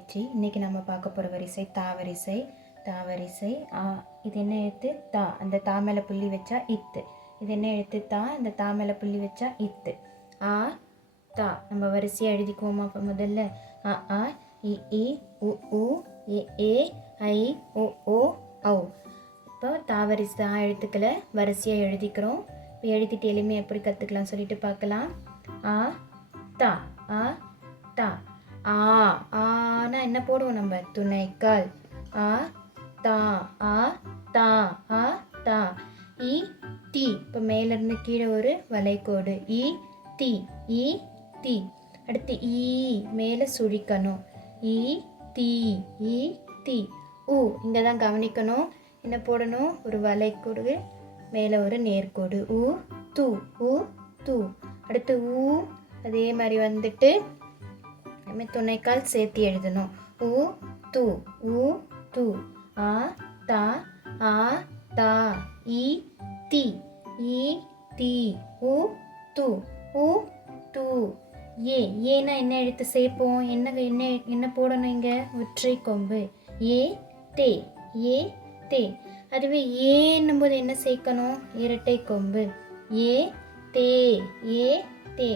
பயிற்சி. இன்றைக்கி நம்ம பார்க்க போகிற வரிசை தாவரிசை. தாவரிசை இது என்ன எழுத்து? தா. அந்த தா மேலே புள்ளி வச்சா இத்து. இது என்ன எழுத்து? தா. இந்த தா மேலே புள்ளி வச்சா இத்து. ஆ தா. நம்ம வரிசையாக எழுதிக்குவோமா? அப்போ முதல்ல ஆ இ இ உ உ ஏ ஏ ஐ ஓ ஓ ஔ. இப்போ தாவரிசை தா எழுத்துக்களை வரிசையாக எழுதிக்கிறோம். இப்போ எழுதிட்டு எளிமையாக எப்படி கற்றுக்கலாம் சொல்லிட்டு பார்க்கலாம். ஆ தா. ஆ தா. ஆனா என்ன போடுவோம் நம்ம? துணைக்கால். ஆ தா. ஆ தா. ஆ தா. இ தி. இப்போ மேலேருந்து கீழே ஒரு வளைகோடு. இ தி. இ தி. அடுத்து ஈ மேலே சுழிக்கணும். இ தி. இ தி. உ இங்கே தான் கவனிக்கணும். என்ன போடணும்? ஒரு வளைகோடு மேலே ஒரு நேர்கோடு. உ து. உ து. அடுத்து ஊ அதே மாதிரி வந்துட்டு நம்ம துணைக்கால் சேர்த்து எழுதணும். உ து. உ து. ஆ தா. ஆ தா. இ தி. இ தி. உ து. உ து. ஏன்னா என்ன எழுத்து சேர்ப்போம்? என்ன போடணும்? இங்கே ஒற்றை கொம்பு. ஏ தே. ஏ தே. அதுவே ஏன்னும் போது என்ன சேர்க்கணும்? இரட்டை கொம்பு. ஏ தே. ஏ தே.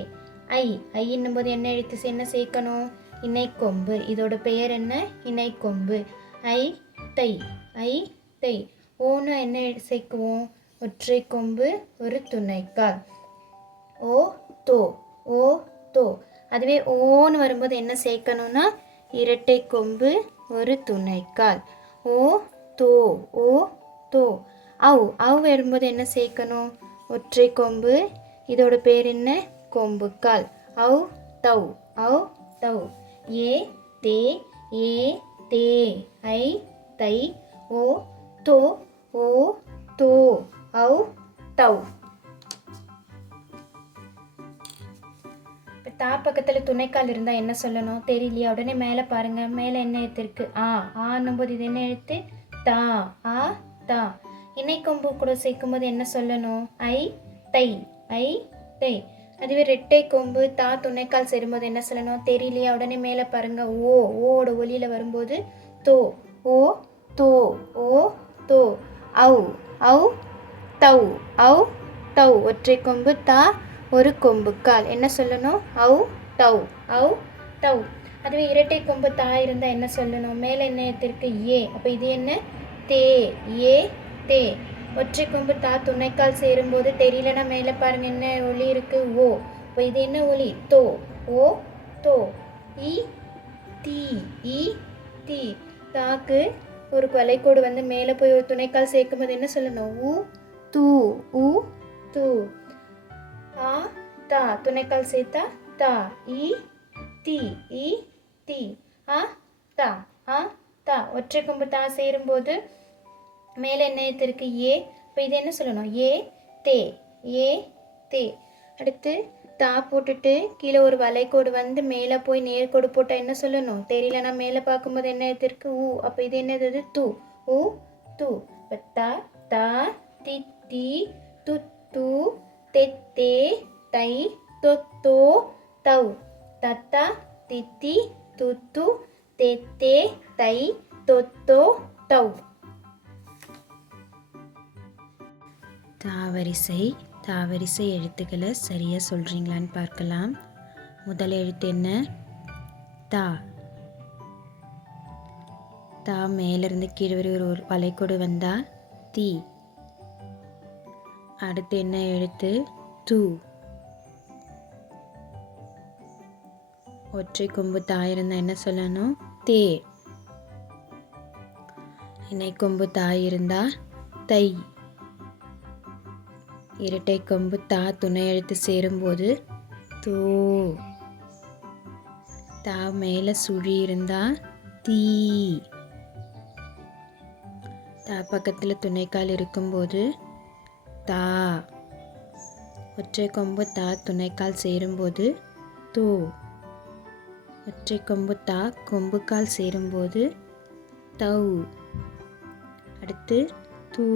ஐன்னும் போது என்ன எழுத்து என்ன சேர்க்கணும்? இணைக்கொம்பு. இதோட பெயர் என்ன? இணைக்கொம்பு. ஐ தை. ஐ தை. ஓனா என்ன சேர்க்குவோம்? ஒற்றை கொம்பு ஒரு துணைக்கால். ஓ தோ. ஓ தோ. அதுவே ஓன்னு வரும்போது என்ன சேர்க்கணும்னா இரட்டை கொம்பு ஒரு துணைக்கால். ஓ தோ. ஓ தோ. அவ் வரும்போது என்ன சேர்க்கணும்? ஒற்றை கொம்பு. இதோட பேர் என்ன? கொம்புக்கால். அவ் தௌ. அவ் தௌ. ஏ தே. ஏ தே. ஐ தை. ஓ தோ. ஓ தோ. அவ் தௌ. இப்போ தா பக்கத்தில் துணைக்கால் இருந்தால் என்ன சொல்லணும்? தெரியலையா? உடனே மேலே பாருங்கள். மேலே என்ன எழுத்து இருக்குது? ஆன்னும் போது இது என்ன எழுத்து? தா. ஆ தா. இணைக்கொம்பு கூட சேர்க்கும் போது என்ன சொல்லணும்? ஐ தை. ஐ தை. அதுவே ரெட்டை கொம்பு தா துணைக்கால் சேரும்போது என்ன சொல்லணும்? தெரியலையா? உடனே மேலே பாருங்கள். ஓட ஒலியில் வரும்போது தோ. ஓ தோ. ஓ தோ. அவ் தௌ. அவ் தௌ. ஒற்றை கொம்பு தா ஒரு கொம்புக்கால். என்ன சொல்லணும்? அவ் தௌ. அவ் தௌ. அதுவே இரட்டை கொம்பு தா இருந்தால் என்ன சொல்லணும்? மேலே என்ன இருக்கு? ஏ. அப்போ இது என்ன? தே. ஏ தே. ஒற்றை கொம்பு தா துணைக்கால் சேரும்போது தெரியலனா மேலே பாருங்க என்ன ஒலி இருக்கு? ஓ. இப்போ இது என்ன ஒலி? தோ. ஓ தோ. இ தி. இ தி. தாக்கு ஒரு வளைகோடு வந்து மேலே போய் ஒரு துணைக்கால் சேர்க்கும்போது என்ன சொல்லணும்? உ து. உ து. ஆ தா துணைக்கால் சேர்த்தா தா. இ தி. இ தி. ஆ தா. ஆ தா. ஒற்றை கொம்பு தா சேரும்போது மேலே என்ன எழுத்து இருக்கு? ஏ. இப்போ இது என்ன சொல்லணும்? ஏ தே. ஏ தே. அடுத்து தா போட்டுட்டு கீழே ஒரு வளைகோடு வந்து மேலே போய் நேர்கோடு போட்டால் என்ன சொல்லணும்? தெரியலனா மேலே பார்க்கும்போது என்ன எழுத்து இருக்கு? ஊ. அப்போ இது என்னது? து. ஊ து. இப்போ தா தா தி தி து து தெ தே தை தொ தோ தௌ. தத்தா தித்தி துத்து தெ தே தை தொ தோ தௌ. தாவரிசை எழுத்துக்களை சரியாக சொல்கிறீங்களான்னு பார்க்கலாம். முதல் எழுத்து என்ன? தா. தா மேலேருந்து கீழே வரை ஒரு வளைகோடு வந்தால் தி. அடுத்து என்ன எழுத்து? து. ஒற்றை கொம்பு தா இருந்தால் என்ன சொல்லணும்? தே. இணைக்கொம்பு தா இருந்தால் தை. இரட்டை கொம்பு தா துணை எழுத்து சேரும்போது தோ. தா மேலே சுழி இருந்தால் தீ. தா பக்கத்தில் துணைக்கால் இருக்கும்போது தா. ஒற்றை கொம்பு தா துணைக்கால் சேரும்போது தோ. ஒற்றை கொம்பு தா கொம்புக்கால் சேரும்போது தௌ. அடுத்து தூ.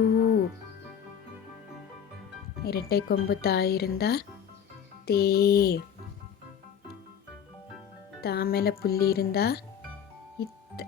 இரட்டை கொம்பு தா இருந்தால் தே. தா மேலே புள்ளி இருந்தால் இத்து.